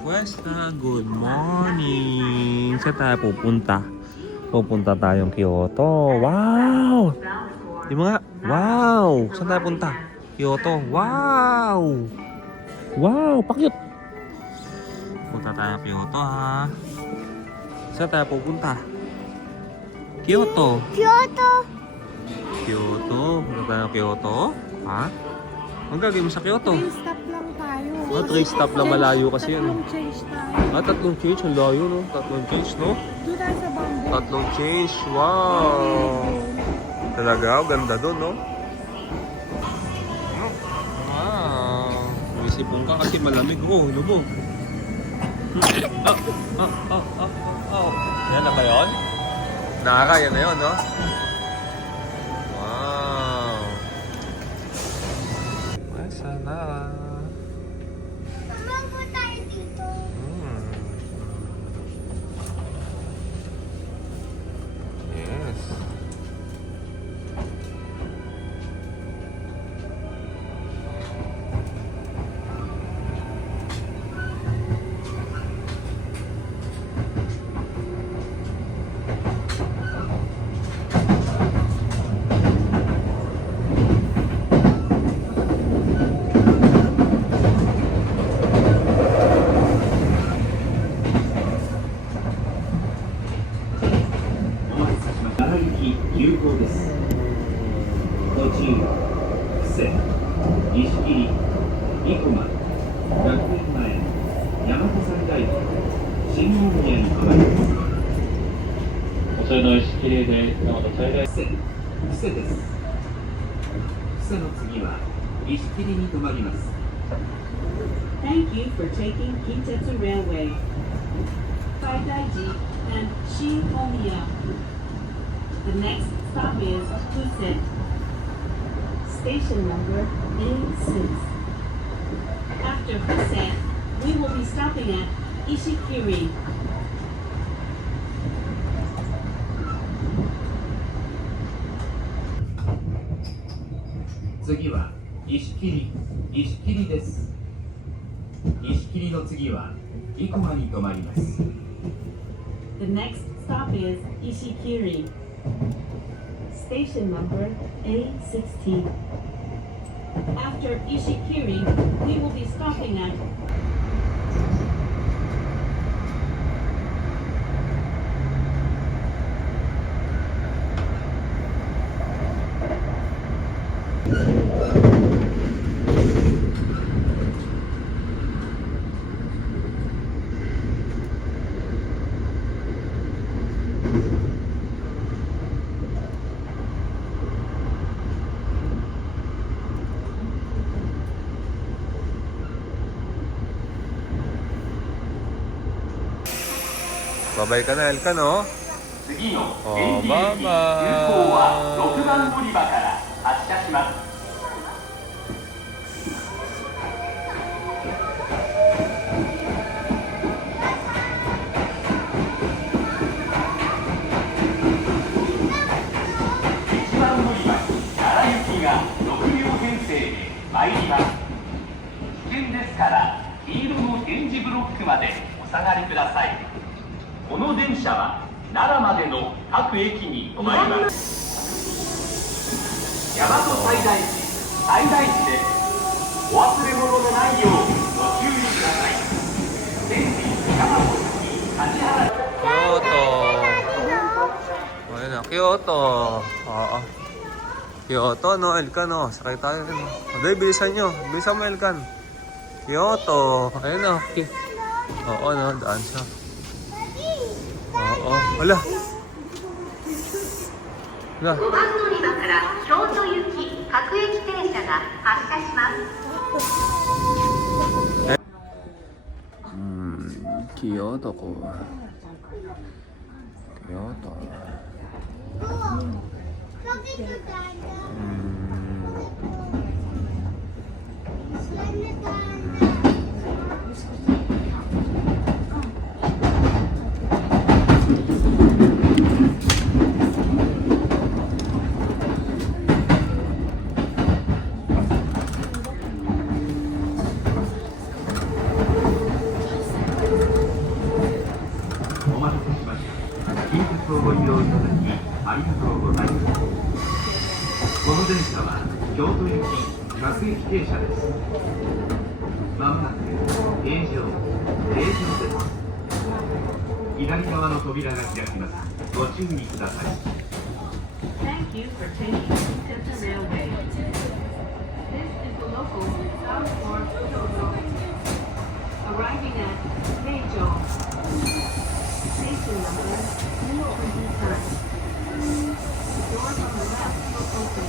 Cuesta, good morning! Saan tayo pupunta? Pupunta tayong Kyoto. Wow! Di ba nga? Wow! Saan tayo punta? Kyoto. Wow! Wow! Pakyut! Punta tayo Kyoto ha. Saan tayo pupunta? Kyoto. Kyoto. Kyoto. Punta tayo Kyoto. Ha? Ang gagawin mo sa Kyoto? 3 stop lang tayo. 3 stop lang, malayo kasi yan. Tatlong change tayo. Tatlong change. Ang layo no? Tatlong change no? Doon tayo sa bamboo. Tatlong change. Wow! Talaga, ganda doon no? Wow! Umisipong ka kasi malamig. Oh, lubo. Yan na ba yun? Nakakaya na yun, no? Wow! Masana! Saan po tayo dito? Yes. Thank you for taking Kintetsu Railway, Saidaiji and Shin-Omiya. The next stop is Fusen. Station number A6. After Fusen, we will be stopping at Ishikiri. The next stop is Ishikiri. Station number A16. After Ishikiri, we will be stopping at Babay ka na, Elka, no? 次のあー電磁バイバイ駅急行は6番乗り場から発車します。1番乗り場に奈良行きが6両編成で参ります。危険ですから黄色の点字ブロックまでお下がりください。この電車は奈良までの各駅に止まります。大和西大寺、西大寺です。お忘れ物のないようご注意ください。天理、山本、橿原。 Kyoto. Ayun na, Kyoto. Oo. Kyoto, no? Elkan, no? Sakay tayo rin. Aday, bilisan nyo. Bilisan mo, Elkan. Kyoto. Ayun na. Oo, no? Daan siya. Oo. Wala. Wala. 5番乗り場から京都行き各駅停車が発車します。Kyoto ko. Kyoto. Dito tayo. ありがとうございます。この電車は京都行き各駅停車です。まもなく平常です。左側の扉が開きます。ご注意ください。 Thank you for taking Shinkansen Railway. This is the local South Shore Kyoto. Arriving at Meijo. Station number 229. The doors on the left will open.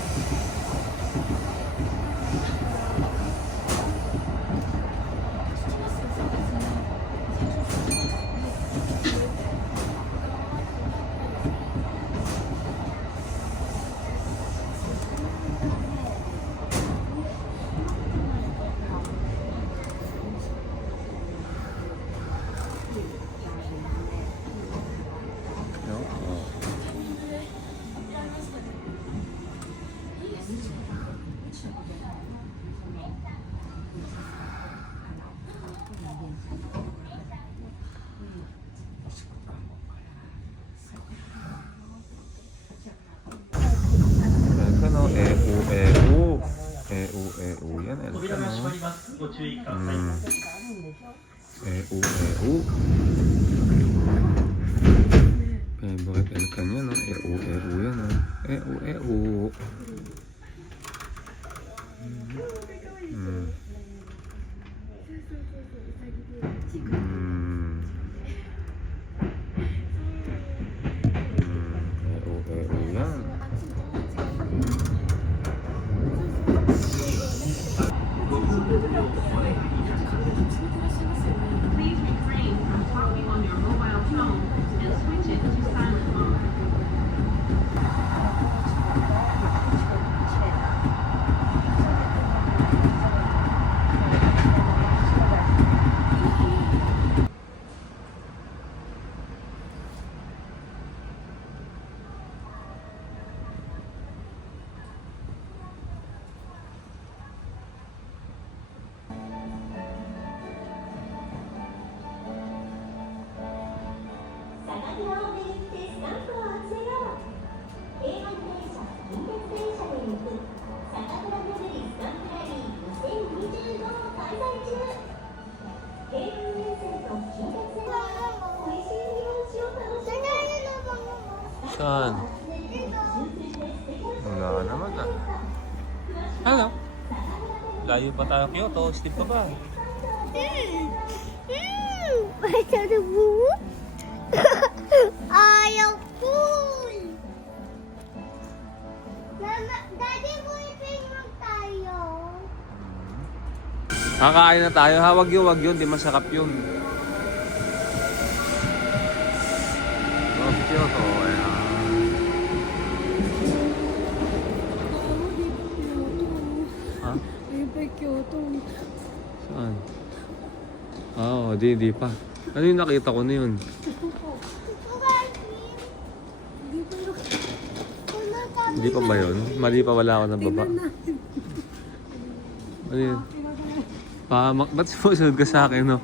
Elkano, EU. EU yan, Elkano. EU. Favorite Elkan yan, no? EU yan, no? EU. EU yan. Please refrain from talking on your mobile phone and switch it to silent mode. Saan? Wala naman ah. Ano? Layo pa tayo Kyoto. Steve ka ba? Ayaw pool! Daddy, boyfriend mo tayo. Kakain na tayo ha. Wag yun. Di masarap yun. Love Kyoto. Ayan. Ha? Kyoto. Saan? Oo, di pa. Ano yung nakita ko na yun? Hindi pa ba yun? Mali pa wala ako ng baba. Ano yun? Ba't sumusunod ka sa akin, no?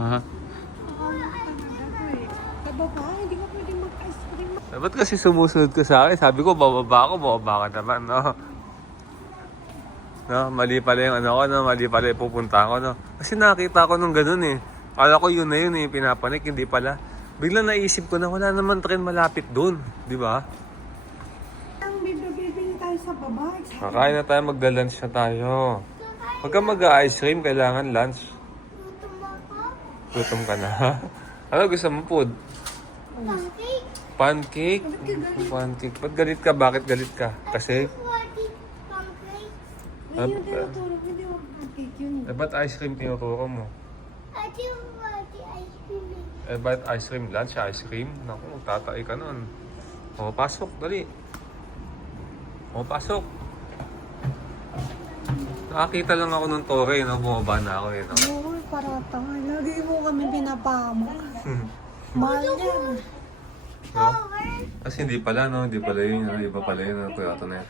Ha? Hindi ka pwedeng mag-ice cream. Ba't kasi sumusunod ka sa akin? Sabi ko, bababa ka naman, no? No, mali pala yung ano ko, no? Mali pala yung pupunta ko, no? Kasi nakita ko nung ganun, eh. Kala ko yun na yun, eh. Pinapanik, hindi pala. Biglang naisip ko na wala naman tren malapit dun. Di ba? Ang bibili tayo sa baba. Kakain na tayo, magda-lunch na tayo. Pagka mag-ice cream, kailangan lunch. Gutom ka na. Ano gusto mo food? Pancake. Pancake? Pancake. Ba't galit ka? Bakit galit ka? Kasi? Pancake. Ayun, tinuturo ko. Hindi mo pancake yun. Ba't ice cream tinuturo mo? Ate, wati ice cream. Ba't ice cream lunch? Ice cream? Naku, tatay ka nun. O, pasok. Dali. O, pasok. Nakakita lang ako nung tore, no? Bumaba na ako, eh, no? Oo, parata nga. Lagi mo kami pinapama. Mahal yan. No? Kasi hindi pala, no? Hindi pala yun, no? Iba pala yun, no? Kyoto na yun.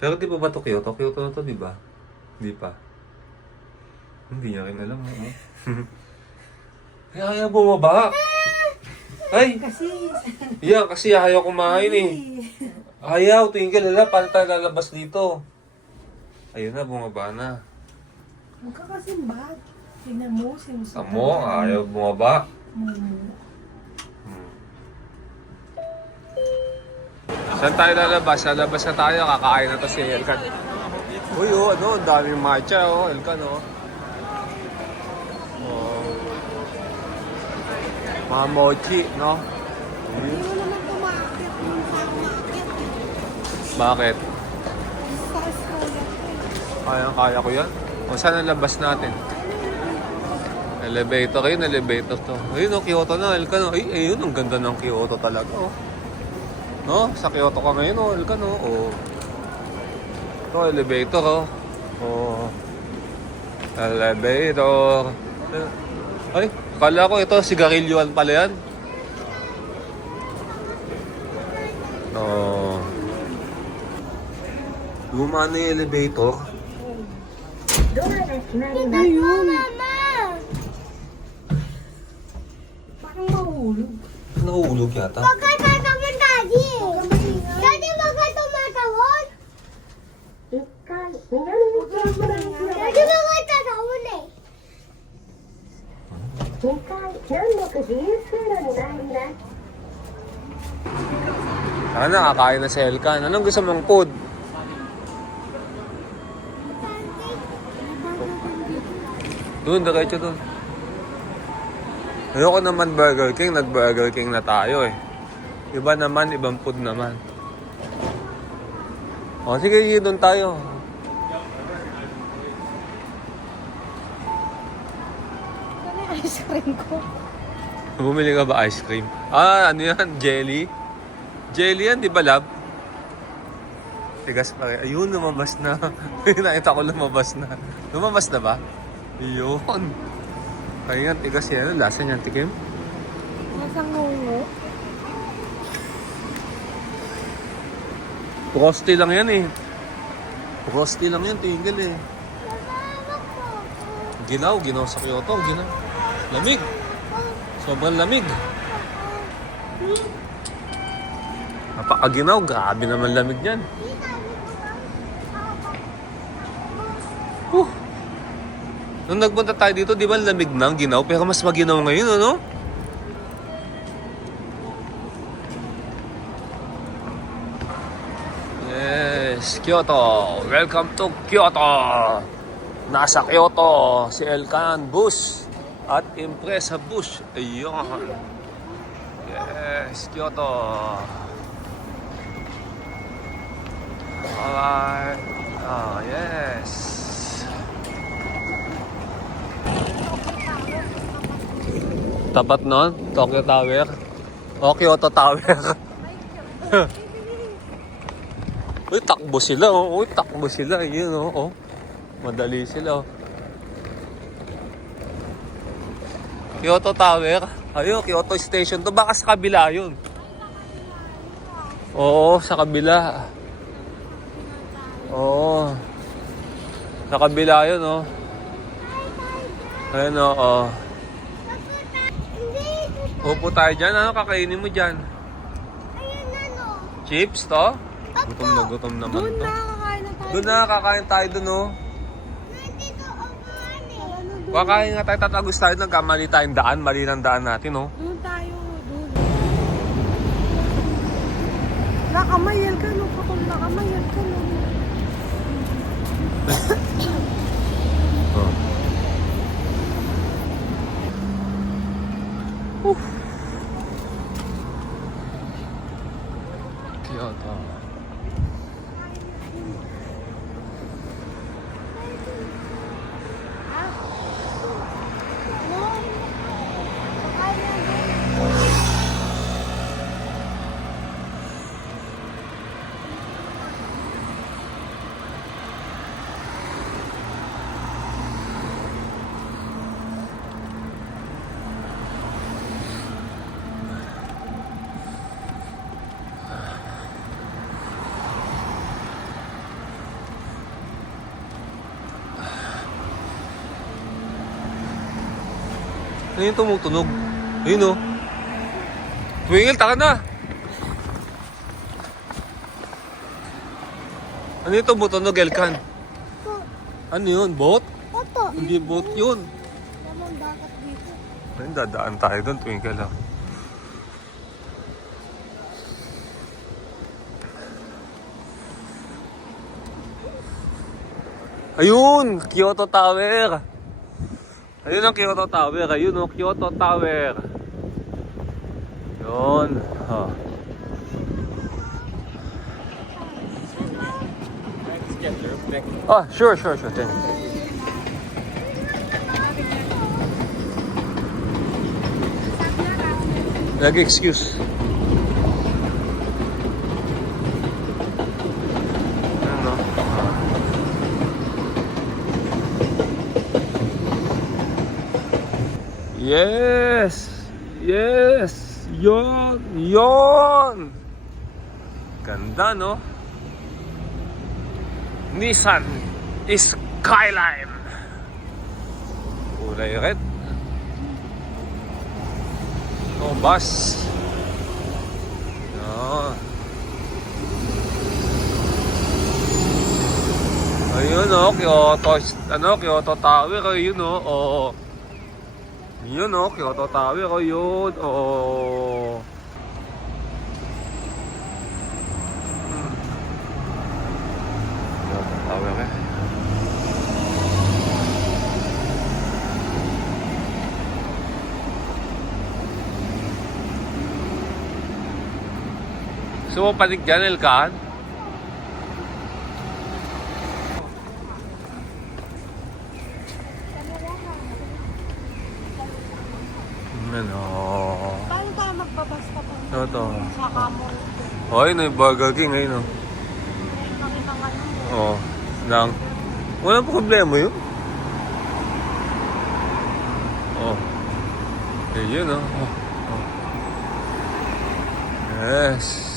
Pero di pa ba ito Kyoto? Kyoto na to, di ba? Hindi pa. Hindi niya rin alam, no? Kaya bumaba. Ay! Kasi, Yan, kasi ayaw kumain eh. Ayaw, Twinkle. Hala, paano tayo lalabas dito? Ayun na, bumaba na. huwag ka kasing bad. Tignan mo, sinusunod. Tamo, ayaw bumaba. Saan tayo lalabas? Lalabas na tayo, kakain na to si Elkan. Uy, oh, ano, ang daming matcha, oh, Elkan, oh. Oh. Mga mochi, no? Hindi mo naman tumakit. Hindi mo tumakit. Bakit? Sa stroller. Kaya ko yan. O, saan ang labas natin? Elevator yun, elevator to. Ayun, oh, Kyoto na, Elkan, oh. Ay, ayun, ang ganda ng Kyoto talaga, oh. No? Sa Kyoto ka ngayon, oh, Elkan, oh. Oh. Ito, elevator, oh. Oh. Elevator. Ay, kala ko ito, sigarilyoan pala yan. No. Luma na yung elevator. Ayun. Parang mahulog. Nahulog yata. Bakit naman, Daddy? Daddy, bakit tumatawon? Daddy, bakit tatawon eh? Sana, kakain na si Elkan. Anong gusto mong food? Doon, diretso doon. Ayoko naman Burger King. Nag-Burger King na tayo eh. Iba naman, ibang food naman. O, sige, doon tayo. Ano yung ice cream ko? Bumili ka ba ice cream? Ah, ano yan? Jelly? Jelly yan, di ba, love? Tigas pa rin. Ayun, lumabas na. Nakita ko lumabas na. Lumabas na ba? Ayun. Kaya nga, tigas yan. Ano lasa niyan, tikim? Nasa ngungo. Frosty lang yan eh. Frosty lang yan, tinggal eh. Ginaw sa Kyoto. Ginaw. Lamig. Sobrang lamig. Napakaginaw. Grabe naman lamig niyan. Nung nagpunta tayo dito, di ba lamig na ang ginaw? Pero mas maginaw ngayon, ano? Yes, Kyoto. Welcome to Kyoto. Nasa Kyoto si Elkan Bus at Impresa Bus. Ayun. Yes, Kyoto. Alright. Oh, yes. Tapat nun, Tokyo Tower. O, Kyoto Tower. Uy, takbo sila, oh. Uy, takbo sila. Yun, oh. Oh. Madali sila, oh. Kyoto Tower. Ayun, Kyoto Station. To baka sa kabila yun. Oo, sa kabila. Oo. Sa kabila yun, oh. Ayun, oh. Oh. Upo tayo dyan. Ano kakainin mo dyan? Ayun ano? Chips to? Gutom naman Doon to. nakakain na tayo. Doon na, kakain tayo doon, oh. Nandito upuan eh. Kakain nga tayo, tatagos tayo. Nagkamali tayong daan. Mali ng daan natin, oh. Doon tayo. Doon. Nakamayal ka, no? Kapag nakamayal ka, no? Kyoto. Ano yung tumutunog? Ayun, oh. Twinkle, taka na! Ano ito, butunog, Elkan? Ano yun, boat? Ito. Hindi boat yun. Naman dapat dito. Ayun, dadaan tayo doon, Twinkle lang. Ayun! Kyoto Tower! Ayun ang Kyoto Tower. Ayun ang Kyoto Tower. Yun. Oh. Oh, sure. Thank you. Nag-excuse. Ano? Yes! Yon! Ganda, no? Nissan Skyline. Kulay red. Oh, bus. Yan. Ayun, oh, Kyoto Tower, ayun, oh. Yun, oh, Kyoto Tower, ayun, oh. Kyoto Tower, eh. Gusto mo panig dyan, Elkan? Ano? Paano tayo magbabas pa pa? Ano to? Sa Camel. Oh, yun yung Burger King, ayun, oh. Kami ng ano. Oo. Lang. Walang problema yun. Oh. Eh, yun, oh. Oh. Yes.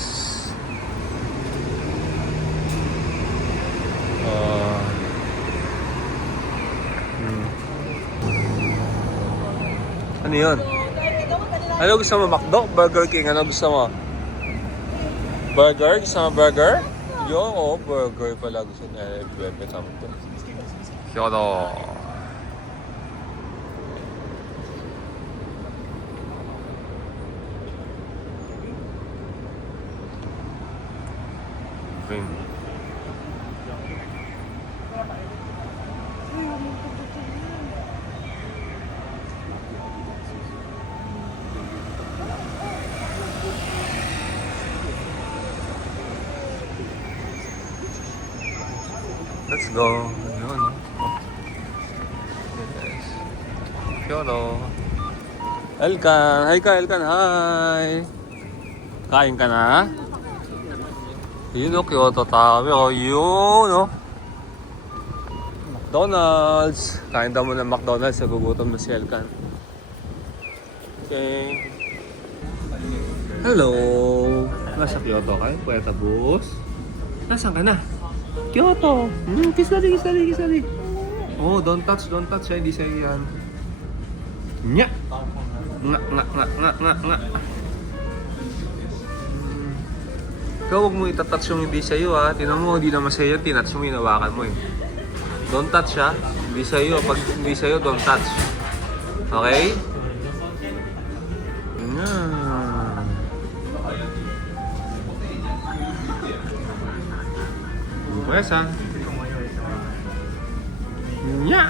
Ano yun? Ano gusto mo? McDo? Burger King? Ano gusto mo? Burger? Gusto mo burger? Yo, burger pala gusto niya. Bebe kami to. Kyoto. Green. Let's go. Yun. Yes. Kyoto. Elkan. Hi ka, Elkan. Hi. Kain ka na? Yun o, Kyoto Tower. O, yun o. McDonald's. Kain daw mo ng McDonald's. Nagugutom na si Elkan. Okay. Hello. Nasa Kyoto ka? Puerta Bus. Nasaan ka na? Kyoto! Kiss daddy. Oh, don't touch, hindi sa'yo yan. Nya! Nga. Ikaw huwag mo itatouch yung hindi sa'yo, ha. Tinan mo, hindi naman sa'yo yan, tinouch mo, hinawakan mo eh. Don't touch, ha. Hindi sa'yo, pag hindi sa'yo, don't touch. Okay? Nya! Presa. Nya.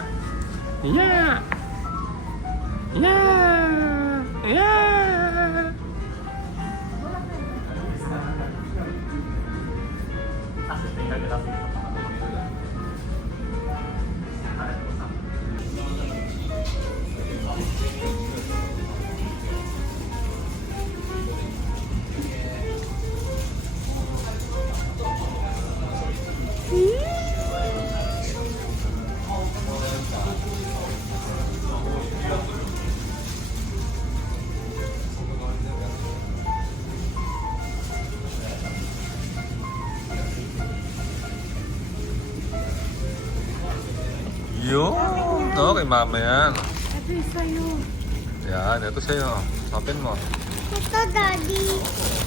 Yun. Okay, mama yan. Ito yung sa'yo. Yan, ito sa'yo. Open mo. Ito, Daddy.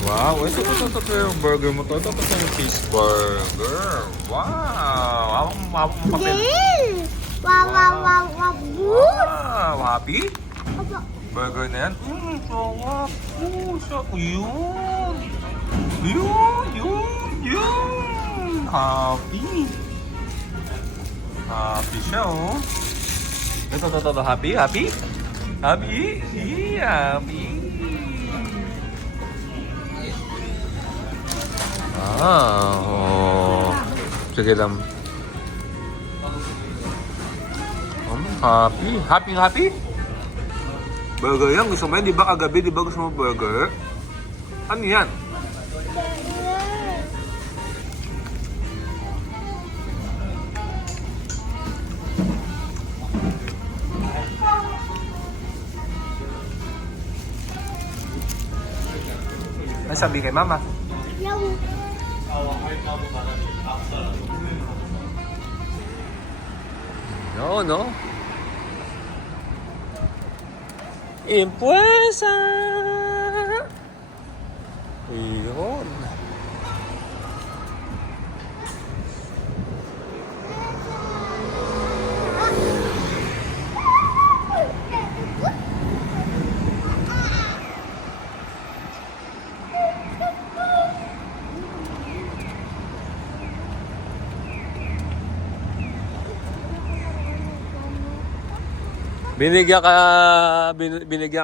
Wow, ito yung burger mo to. Ito yung cheeseburger. Wow! Hawak mo papel. Gail! Wow, wow, wow, wow, good! Wow! Happy? Opo. Burger na yan. Sarap. Sarap. Yun! Yun! Happy. Happy siya, oh. Ito. Happy? Happy? Happy? Happy. Oh. Sige lang. Happy? Happy? Burger yan. Gusto mo yan? Di ba kagabi? Di ba gusto mo burger? Ano yan? Ano sabi kay mama? Yung No. Impuesa! Iyon. Binigyan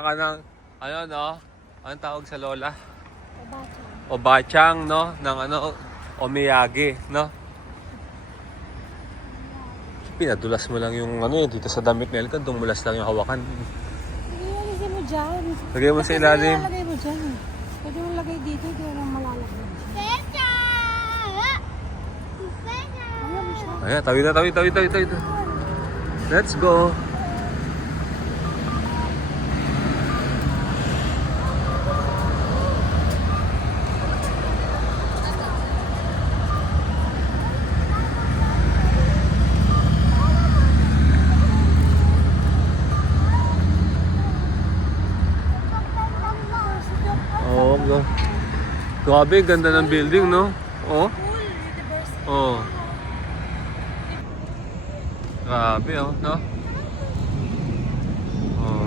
ka ng, ano, no? Anong tawag sa lola? Obachang, no? Ng ano, omiyage, no? Pinadulas mo lang yung ano dito sa damit ni Elkan, tumulas lang yung hawakan. Ilalagay mo dyan. Lagay mo sa ilalim. Ilalagay mo dyan. Pwede mo lagay dito, hindi mo lang malalagay. pesa! Pesa! Ayan, tawid. Let's go. Oh, grabe, ganda ng building, no? Oh. Oh. Grabe, oh, no? Oh.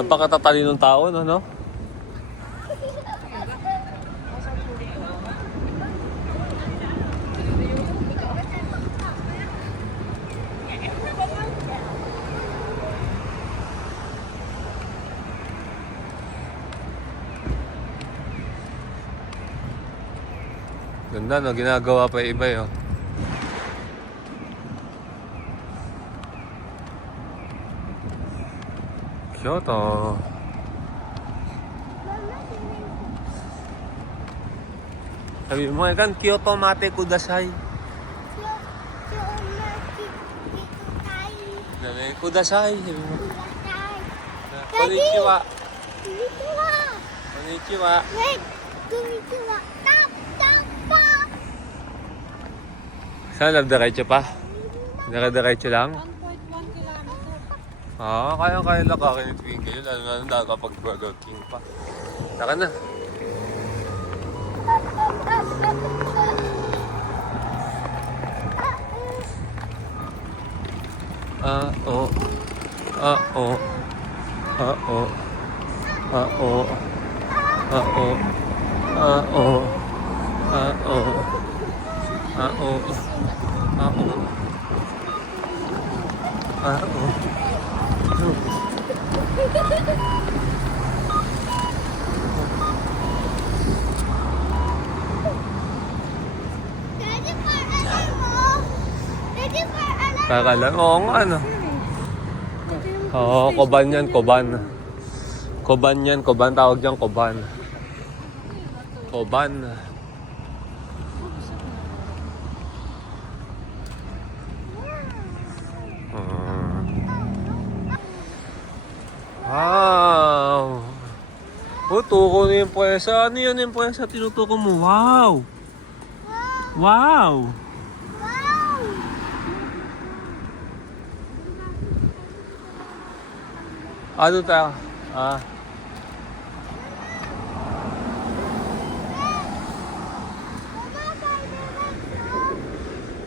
Ang pakatatalino ng tao, no? Ganda, no? Ginagawa pa iba, yun. Kyoto. Sabi mo, kan Kyoto mate kudasai. Sabi, kudasai. Sabi mo. Konnichiwa. Konnichiwa. Wait! Konnichiwa! Tap! Saan labdiretso pa? Nakadiretso lang? 1.1 kilometer. Kaya lang kakinitwigil. Lalo na nakakapag Burger King pa. Saka na. Ready for alarm mo? Ready for alarm? Saka lang. Oo nga, ano. Oo, Koban yan, Koban. Koban yan, Koban. Tawag dyan, Koban. Koban. Wow! Oh, tuko na yung puwesa. Ano yun yung puwesa? Tinutuko mo. Wow! Wow! Wow! Ano tayo?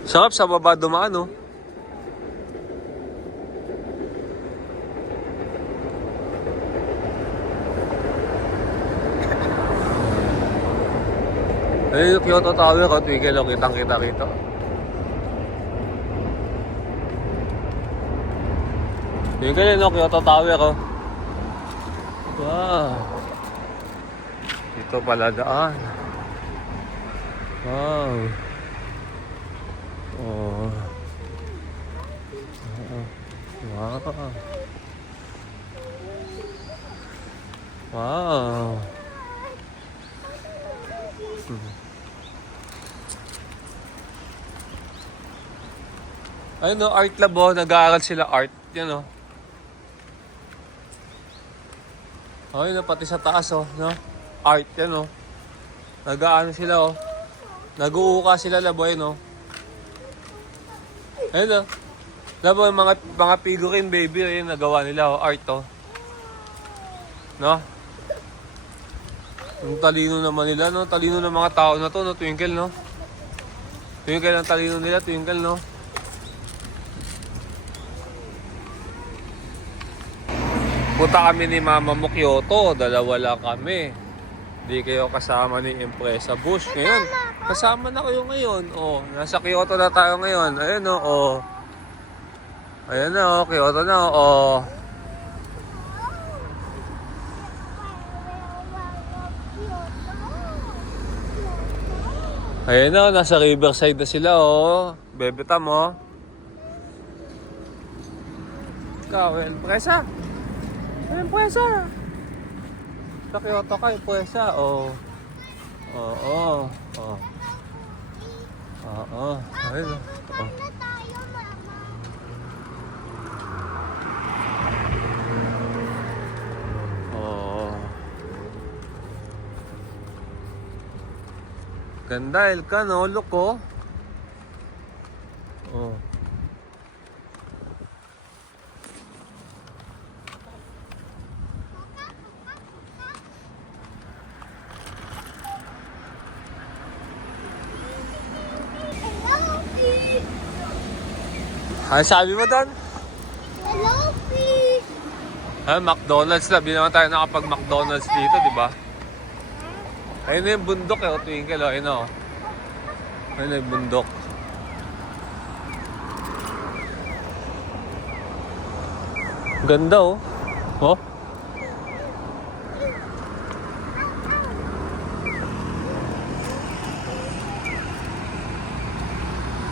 Sarap sa baba dumaan, oh. Ayun yung Kyoto Tower, oh. Tigil, oh. Kitang-kita rito. Tigil yun, oh. Kyoto Tower, oh. Wow. Dito pala daan. Wow. Oh. Wow. Wow. Ayun, no, art lab, oh. Nag-aaral sila art. Yan, oh. Ayun, no, pati sa taas, oh. No? Art, yan, oh. Nag-aano sila, oh. Nag-uuka sila, labo, ayun, oh. Ayun, oh. Labo, yung mga figurine, baby, ayun, nagawa nila, oh. Art, oh. No? Ang talino naman nila, no? Talino ng mga tao na to, no? Twinkle, no? Twinkle ang talino nila, Twinkle, no? Punta kami ni Mama mo Kyoto, dalawa lang kami. Hindi kayo kasama ni Empresa Bush. Ngayon, kasama na kayo ngayon. Oh, nasa Kyoto na tayo ngayon. Ayun, oh. Ayun na, oh. Kyoto na, oh. Ayun na, nasa Riverside na sila, oh. Bebetam, oh. Ikaw, Empresa. Ayun, puwesa. Sa Kyoto ka, yung puwesa. Oo. Oo. Oo. Oo. Ayun. Oo. Oo. Ganda, Elka, no? Look, oh. Oo. Ay, sabi mo doon? Hello, fish! Ay, McDonald's na. Di naman tayo nakapag-McDonald's dito, di ba? Ayun na yung bundok, eh. O, Twinkle, oh. Ayun, oh. Ayun na yung bundok. Ganda, oh. Oh.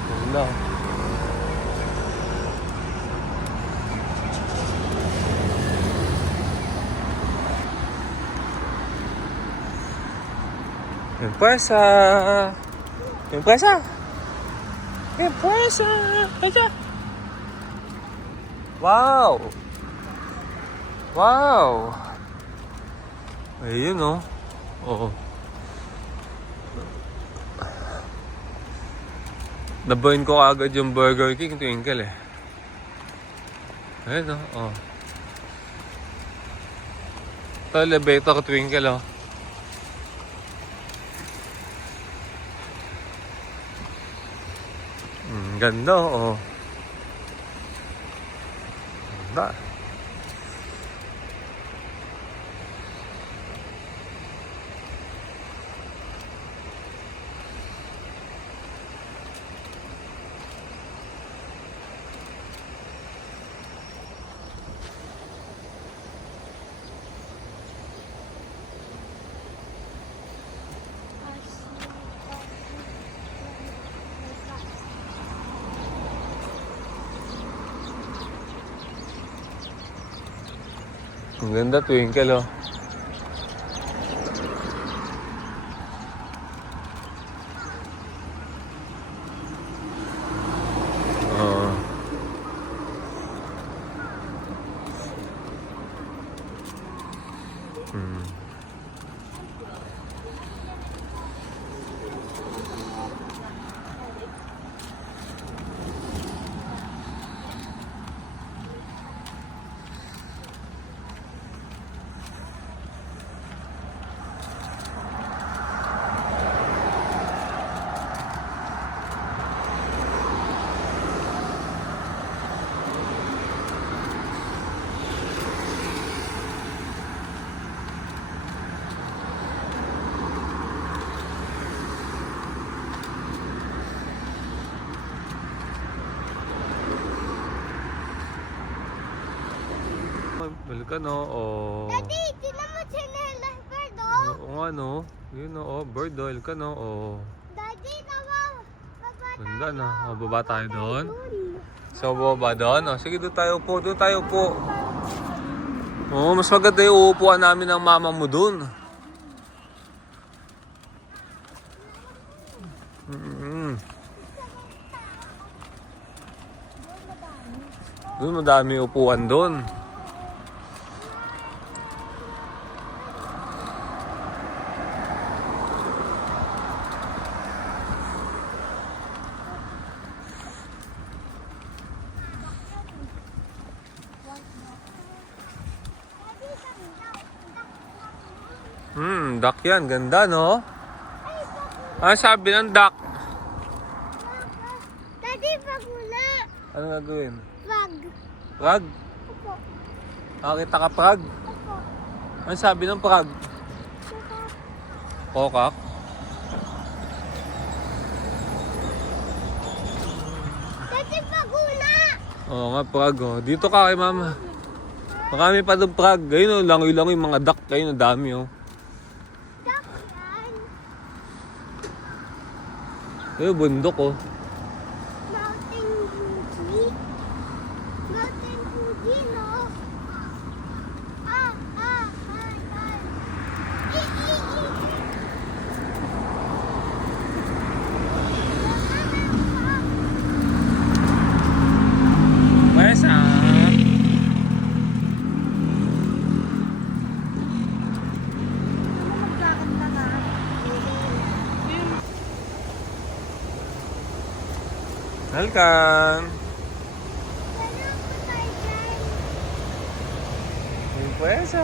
Ganda, oh. Empresa! Empresa! Empresa! Empresa! Wow! Wow! Ayun, oh. Oo. Nabayin ko agad yung Burger King, Twinkle, eh. Ayun, oh. Ito, elevator, Twinkle, oh. Ganda, oh. Ganda. Ang ganda, Twinkle, oh. Oh. ka no. Oh. Daddy, tinan mo chinelas bird, oh. Oo nga no. Yun no. Oh, bird oil ka no. Oh. Daddy, tawa. Baba Ganda no. Oh, baba tayo doon. dun. So, baba doon. Oh, sige, doon tayo po. Doon tayo po. Oh, mas maganda yung uupuan namin ng mama mo doon. Doon madami upuan doon. Duck yan. Ganda, no? Ano sabi ng duck? Daddy, pag muna. Ano gagawin? Pag. Prag? Opo. Nakakita ka prag? Opo. Ano sabi ng prag? Kokak? Daddy, pag muna. Oo nga, prag. Oh. Dito ka kay mama. Marami pa doon prag. Ayun, oh, langoy-langoy mga duck. Ayun, ang dami, oh. Duck yan. Ayun, bundok, oh. Mountain Fuji. Mountain Fuji, no? Ah. Pues, Maglakad ka nga. Welcome! Ganun ko tayo dyan. Impresa!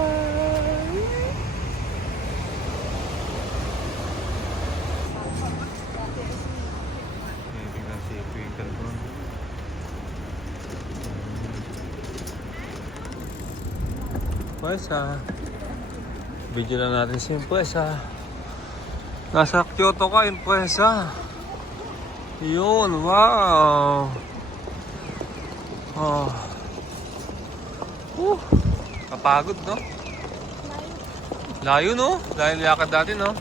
Tingnan si Twinkle doon. Impresa. Video lang natin si Impresa. Nasa Kyoto ka, Impresa. Yun, wow! Oh. Kapagod, no? Layo, no? Layo lakad dati, no?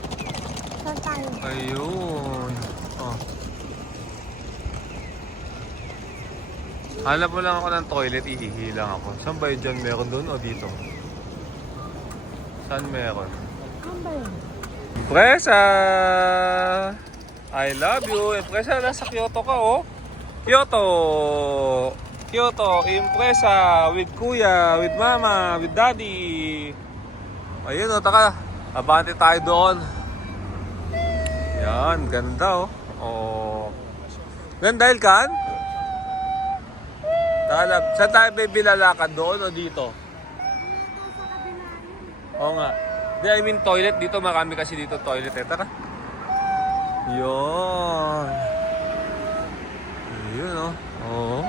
Saan tayo? Ayun. Oh. Hanap mo lang ako ng toilet, iihi lang ako. Saan ba yun dyan? Meron doon o dito? Saan meron? Saan ba yun? Impresa! I love you. Impresa, nasa Kyoto ka, oh. Kyoto! Kyoto, Impresa, with kuya, with mama, with daddy. Ayun, oh, taka. Abante tayo doon. Yan, ganda, oh. Oh. Ganda, Ilkan? Saan tayo baby lalakad? Doon o dito? Oo nga. Di, I mean toilet dito. Marami kasi dito toilet. Eh. Tara. Yun. Yun, oh. Oo.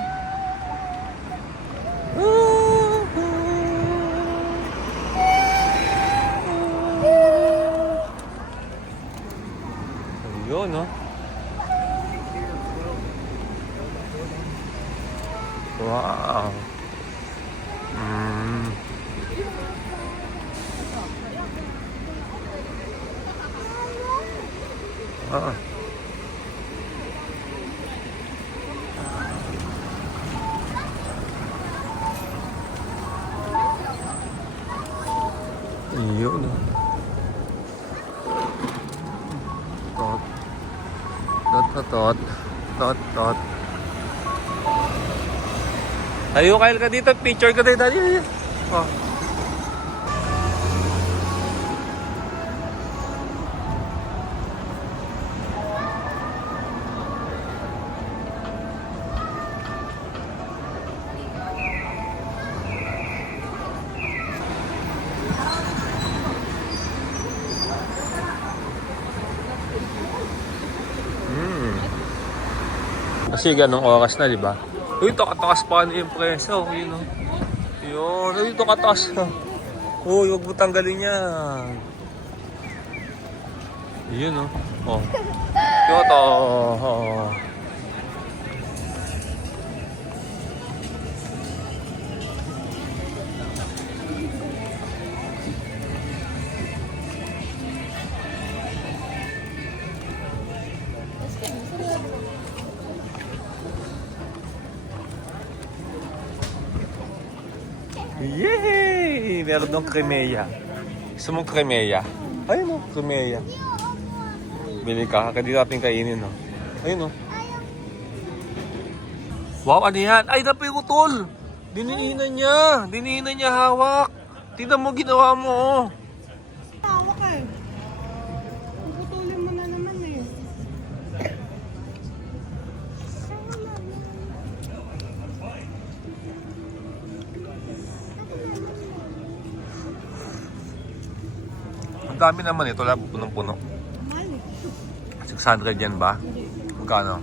Yun, oh. Wow. Ah. Yun. Tot. Tayo, Kyle, ka dito. Picture ka tayo, daddy. Oh. Kasi ganong oras na, di ba? Uy, takas pa ni Impresa. Yun, oh. Yun. Uy, takas. Uy, huwag mo tanggalin yan. Yun, oh. Oh. Kyoto. Oh. Yay! Meron dong kremeya. Gusto mong kremeya? Ayun o, kremeya. Bili ka, kaya di natin kainin o. Ayun o. Wow, ano yan? Ay, napikutol! Diniinan niya hawak. Tingnan mo, ginawa mo oh. Tawak eh. Puputulin mo na naman eh. Ang dami naman ito, labo punong-puno. Mahal eh. 600 yan ba? Magkano?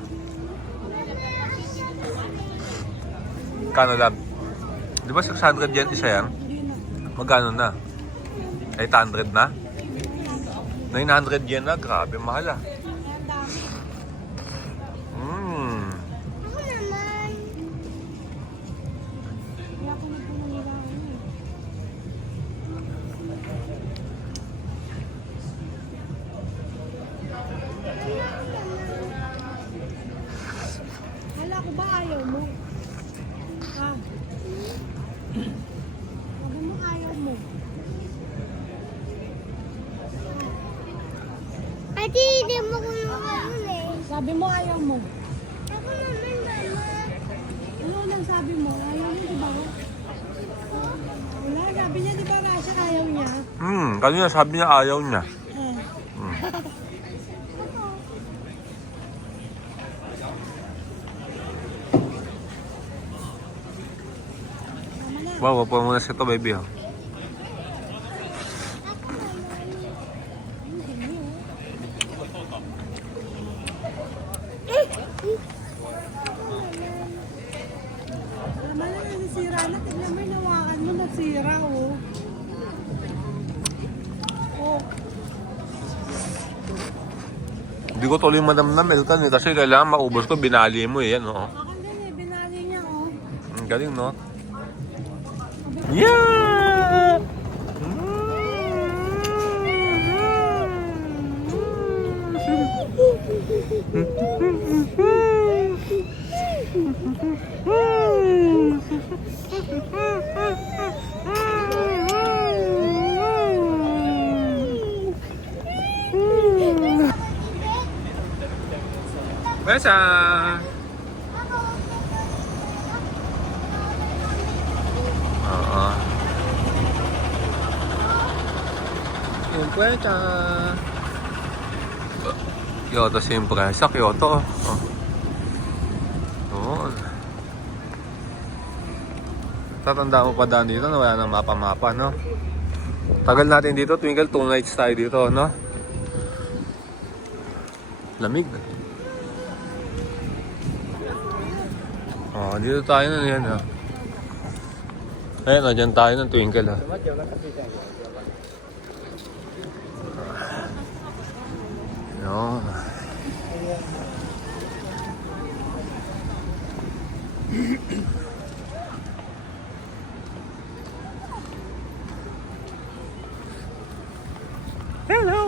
Magkano lab? Di ba 600 yan isa yan? Hindi na. Magkano na? 800 na? 900 yen na? Grabe, mahal ah. Ang dami. Ako naman. Kaya ako na po nangilangan eh. Hala ko ba ayaw mo? Ha? Sabi mo ayaw mo. Ate, hindi mo ko naman eh. Sabi mo ayaw mo. Ako naman, mama. Ano lang sabi mo? Ayaw niya, di ba? Wala, sabi niya, di ba, Rasha, ayaw niya? Kanina sabi niya ayaw niya. Wow, wapo muna sa ito, baby. Oh. Naman na nasira na. Tignan mo, inawakan mo, nasira, oh. Oh, Hindi ko tuloy madamnam, Elkan, eh, kasi kailangan maubos ko, binali mo eh, yan, oh. akan din eh, binali niya, oh. Ang galing, no? Yeah! Besa! Oo. Yung puweta. Kyoto siyempre. Sa Kyoto. Oh. Oo. Tatanda mo pa daan dito na wala nang mapa-mapa, no? Tagal natin dito. Twinkle, 2 nights tayo dito, no? Lamig. Oh, dito tayo na yan, oh. Ayun, dyan tayo ng Twinkle, ha. Yun. Hello!